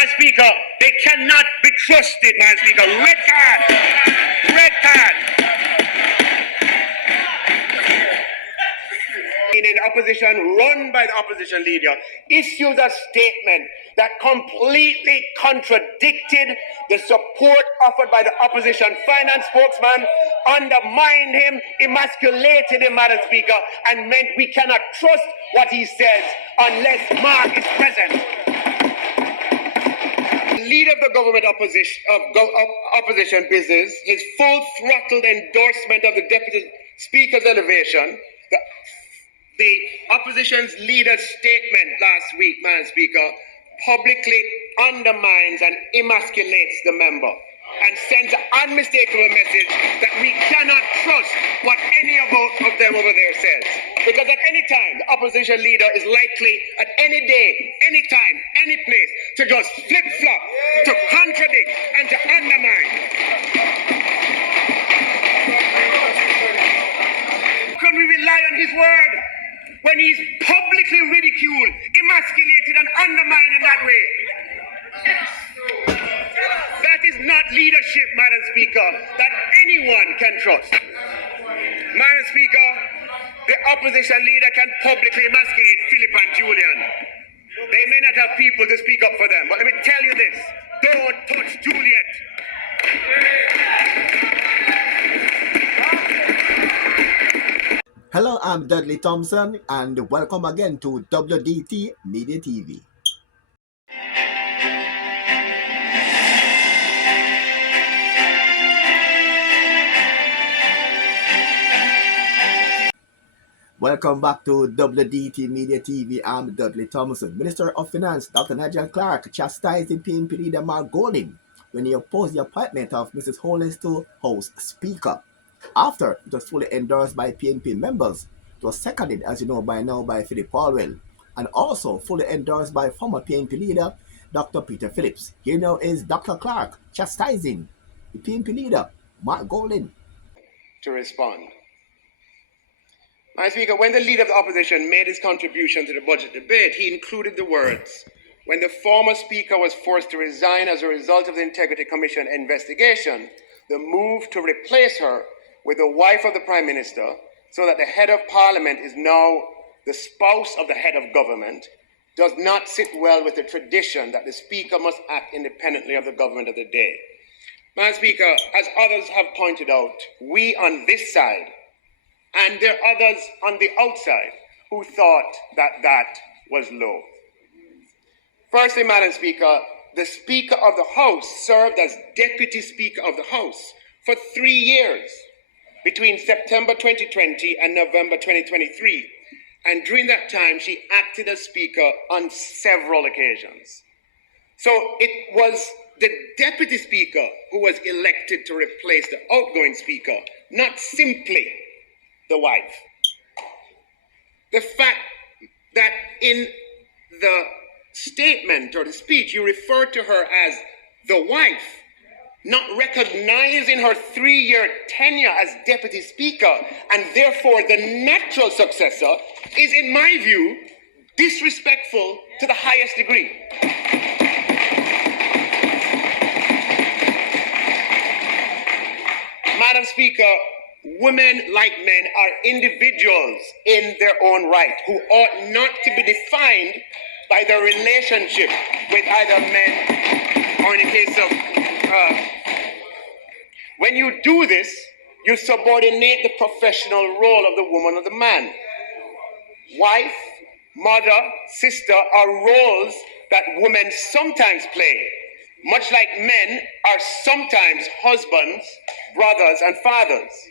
Madam Speaker, they cannot be trusted, Madam Speaker. Red card. Red card. In the opposition, run by the opposition leader, issues a statement that completely contradicted the support offered by the opposition finance spokesman, undermined him, emasculated him, Madam Speaker, and meant we cannot trust what he says unless Mark is present. The leader of the government opposition business, his full-throttled endorsement of the Deputy Speaker's elevation, the opposition's leader's statement last week, Madam Speaker, publicly undermines and emasculates the member and sends an unmistakable message that we cannot trust what any of them over there says. Because at any time, the opposition leader is likely at any day, any time, any place to just flip-flop, to contradict and to undermine. Can we rely on his word when he's publicly ridiculed, emasculated and undermined in that way? That is not leadership, Madam Speaker, that anyone can trust. Madam Speaker, the opposition leader can publicly emasculate Philip and Julian. They may not have people to speak up for them, but let me tell you this: don't touch Juliet. Hello, I'm Dudley Thompson, and welcome again to WDT Media TV. Welcome back to WDT Media TV. I'm Dudley Thompson. Minister of Finance Dr. Nigel Clark chastised the PNP leader Mark Golding when he opposed the appointment of Mrs. Holness to House Speaker. After it was fully endorsed by PNP members, it was seconded, as you know by now, by Philip Paulwell, and also fully endorsed by former PNP leader Dr. Peter Phillips. Here now is Dr. Clark chastising the PNP leader Mark Golding. To respond. Madam Speaker, when the leader of the opposition made his contribution to the budget debate, he included the words, "When the former speaker was forced to resign as a result of the Integrity Commission investigation, the move to replace her with the wife of the Prime Minister, so that the head of Parliament is now the spouse of the head of government, does not sit well with the tradition that the Speaker must act independently of the government of the day." Madam Speaker, as others have pointed out, we on this side, and there are others on the outside who thought that that was low. Firstly, Madam Speaker, the Speaker of the House served as Deputy Speaker of the House for 3 years, between September 2020 and November 2023. And during that time, she acted as Speaker on several occasions. So it was the Deputy Speaker who was elected to replace the outgoing Speaker, not simply the wife. The fact that in the statement or the speech you refer to her as the wife, not recognizing her 3-year tenure as Deputy Speaker and therefore the natural successor, is, in my view, disrespectful to the highest degree. Madam Speaker, women, like men, are individuals in their own right who ought not to be defined by their relationship with either men or, in the case of when you do this, you subordinate the professional role of the woman or the man. Wife, mother, sister are roles that women sometimes play, much like men are sometimes husbands, brothers, and fathers.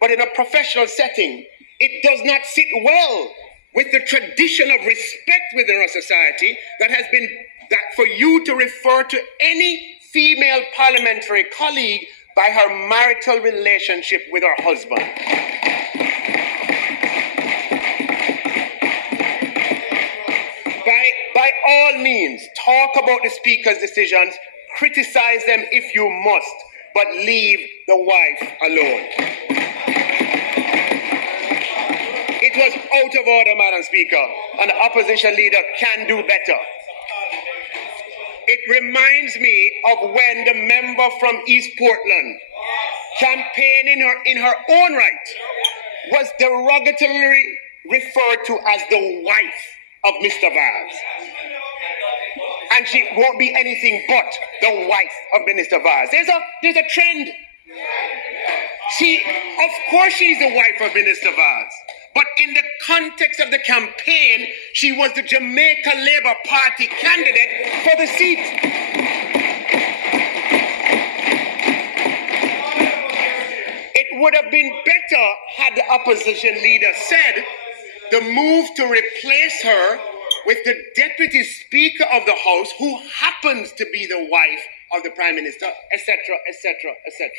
But in a professional setting, it does not sit well with the tradition of respect within our society that has been that for you to refer to any female parliamentary colleague by her marital relationship with her husband. By all means, talk about the Speaker's decisions, criticize them if you must, but leave the wife alone. It was out of order, Madam Speaker, and the opposition leader can do better. it reminds me of when the member from East Portland, Champaign in her own right, was derogatorily referred to as the wife of Mr. Vaz. And she won't be anything but the wife of Minister Vaz. There's a trend. Of course she's the wife of Minister Vaz. But in the context of the campaign, she was the Jamaica Labour Party candidate for the seat. It would have been better had the opposition leader said the move to replace her with the Deputy Speaker of the House, who happens to be the wife of the Prime Minister, etc., etc., etc.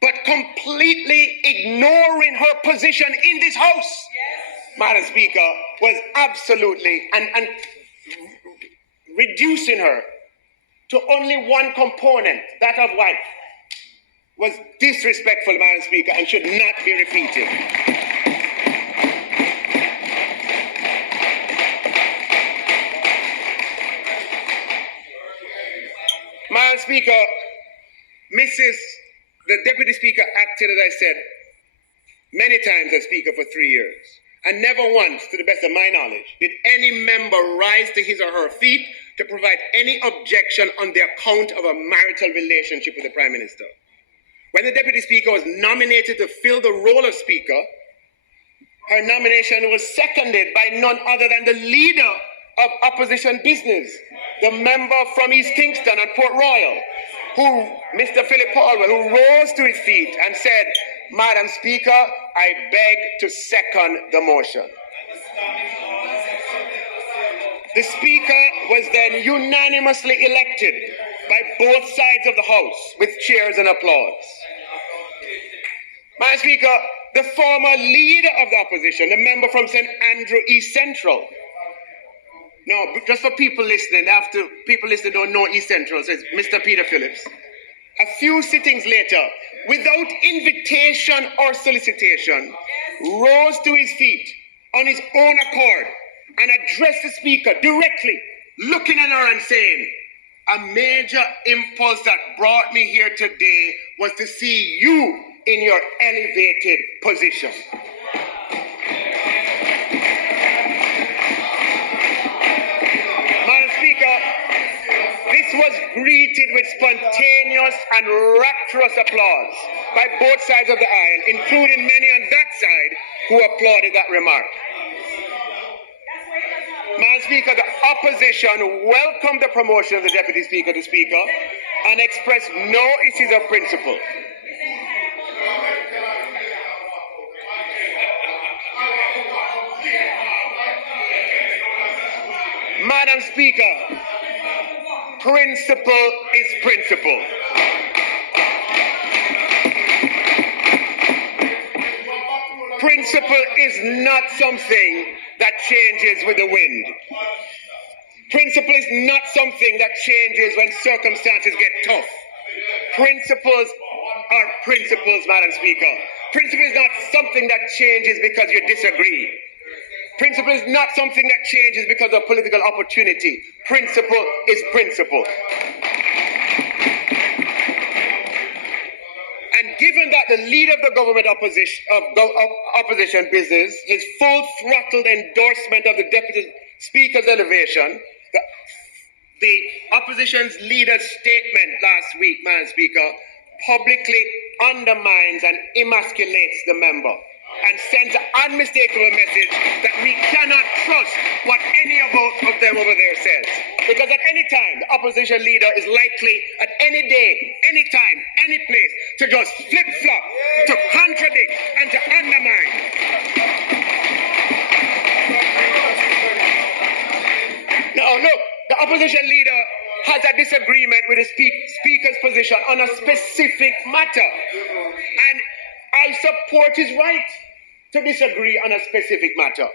But completely ignoring her position in this House, Madam Speaker, was absolutely and reducing her to only one component, that of wife, was disrespectful, Madam Speaker, and should not be repeated. Madam Speaker, the Deputy Speaker acted, as I said, many times as Speaker for 3 years. And never once, to the best of my knowledge, did any member rise to his or her feet to provide any objection on the account of a marital relationship with the Prime Minister. When the Deputy Speaker was nominated to fill the role of Speaker, her nomination was seconded by none other than the leader of opposition business, the member from East Kingston and Port Royal, Mr. Philip Palwell, who rose to his feet and said, "Madam Speaker, I beg to second the motion." The Speaker was then unanimously elected by both sides of the House with cheers and applause. Madam Speaker, the former leader of the opposition, the member from St. Andrew East Central. No, just for people listening, people listening don't know East Central, so it's Mr. Peter Phillips. A few sittings later, without invitation or solicitation, rose to his feet on his own accord and addressed the Speaker directly, looking at her and saying, "A major impulse that brought me here today was to see you in your elevated position." Madam Speaker, this was greeted with spontaneous and rapturous applause by both sides of the aisle, including many on that side who applauded that remark. Madam Speaker, the opposition welcomed the promotion of the Deputy Speaker to Speaker and expressed no issues of principle. Madam Speaker, principle is principle. Principle is not something that changes with the wind. Principle is not something that changes when circumstances get tough. Principles are principles, Madam Speaker. Principle is not something that changes because you disagree. Principle is not something that changes because of political opportunity. Principle is principle. And given that the leader of the government opposition business, his full-throttled endorsement of the Deputy Speaker's elevation, the opposition's leader's statement last week, Madam Speaker, publicly undermines and emasculates the member and sends an unmistakable message that we cannot trust what any of them over there says. Because at any time, the opposition leader is likely at any day, any time, any place to just flip-flop, to contradict, and to undermine. Now, look, the opposition leader has a disagreement with the Speaker's position on a specific matter. And I support his right to disagree on a specific matter.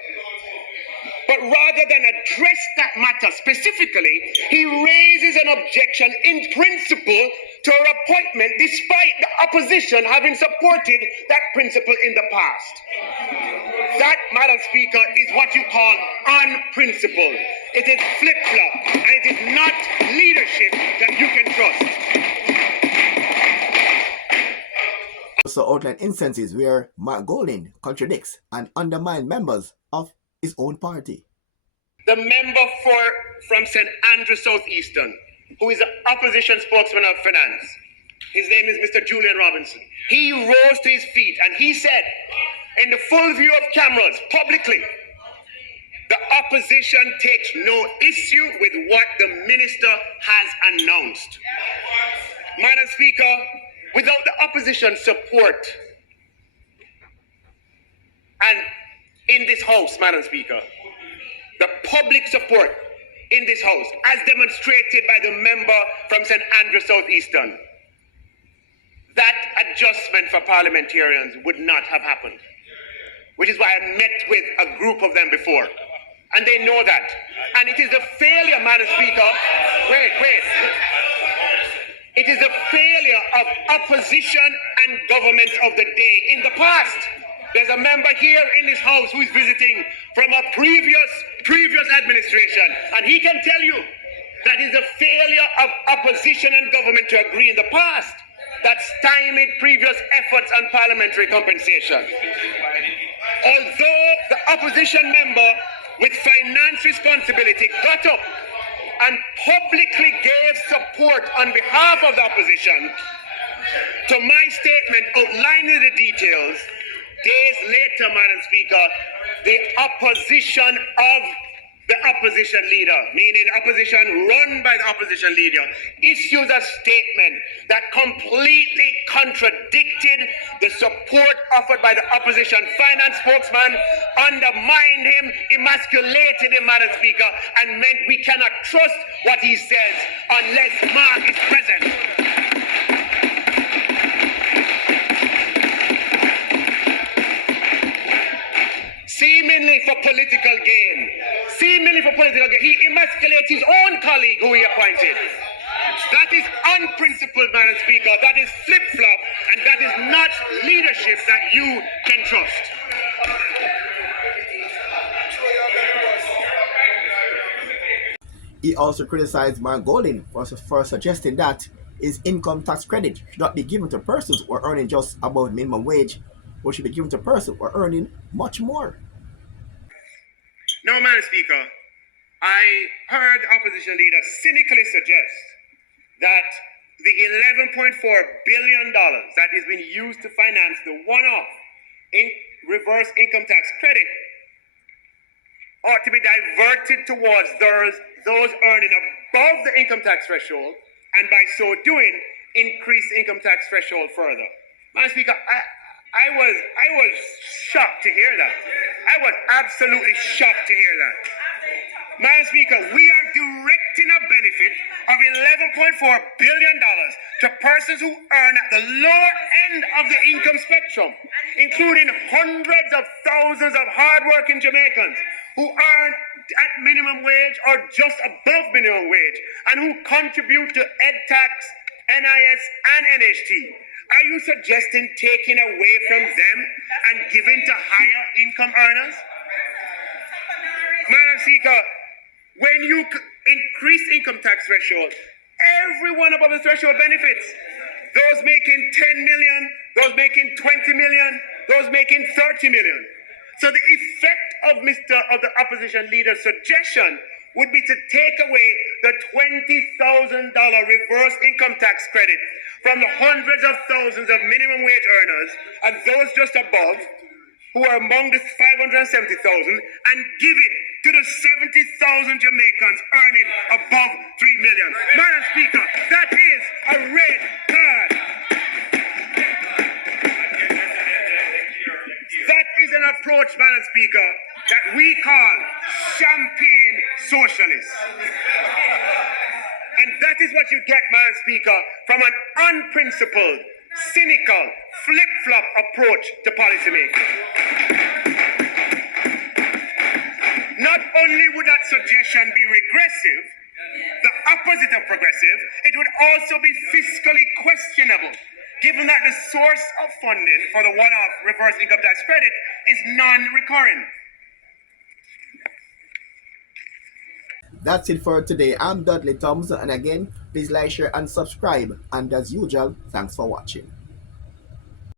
But rather than address that matter specifically, he raises an objection in principle to her appointment, despite the opposition having supported that principle in the past. That, Madam Speaker, is what you call unprincipled. It is flip-flop, and it is not also outlined instances where Mark Golding contradicts and undermines members of his own party. The member from St. Andrew Southeastern, who is the opposition spokesman of finance, his name is Mr. Julian Robinson. He rose to his feet and he said, in the full view of cameras, publicly, the opposition takes no issue with what the minister has announced. Madam Speaker, without the opposition support, and in this House, Madam Speaker, the public support in this House, as demonstrated by the member from St. Andrew Southeastern, that adjustment for parliamentarians would not have happened. Which is why I met with a group of them before. And they know that. And it is the failure, Madam Speaker. Wait. It is the failure of opposition and governments of the day in the past. There's a member here in this House who is visiting from a previous administration. And he can tell you that is the failure of opposition and government to agree in the past that stymied previous efforts on parliamentary compensation. Although the opposition member with finance responsibility got up and publicly gave support on behalf of the opposition to my statement outlining the details, days later, Madam Speaker, the opposition of the opposition leader, meaning opposition run by the opposition leader, issues a statement that completely contradicted the support offered by the opposition finance spokesman, undermined him, emasculated him, Madam Speaker, and meant we cannot trust what he says unless Mark is present. Seemingly for political gain, he emasculates his own colleague who he appointed. That is unprincipled, Madam Speaker. That is flip-flop, and that is not leadership that you can trust. He also criticized Mark Golding for suggesting that his income tax credit should not be given to persons who are earning just above minimum wage, but should be given to persons who are earning much more. Now, Madam Speaker, I heard the opposition leader cynically suggest that the $11.4 billion that is being used to finance the one-off reverse income tax credit ought to be diverted towards those earning above the income tax threshold, and by so doing, increase the income tax threshold further. Madam Speaker, I was shocked to hear that. I was absolutely shocked to hear that. Madam Speaker, we are directing a benefit of $11.4 billion to persons who earn at the lower end of the income spectrum, including hundreds of thousands of hardworking Jamaicans who earn at minimum wage or just above minimum wage and who contribute to EdTax, NIS, and NHT. Are you suggesting taking away from them and giving to higher income earners? Madam Speaker, when you increase income tax threshold, everyone above the threshold benefits. Those making 10 million, those making 20 million, those making 30 million. So the effect of the opposition leader's suggestion would be to take away the $20,000 reverse income tax credit from the hundreds of thousands of minimum wage earners and those just above, who are among the 570,000, and give it to the 70,000 Jamaicans earning above 3 million. Madam Speaker, that is a red card. That is an approach, Madam Speaker, that we call Champaign Socialist. And that is what you get, Madam Speaker, from an unprincipled, cynical, flip-flop approach to policymaking. Not only would that suggestion be regressive, the opposite of progressive, it would also be fiscally questionable, given that the source of funding for the one-off reverse income tax credit is non-recurring. That's it for today. I'm Dudley Thompson, and again, please like, share, and subscribe. And as usual, thanks for watching.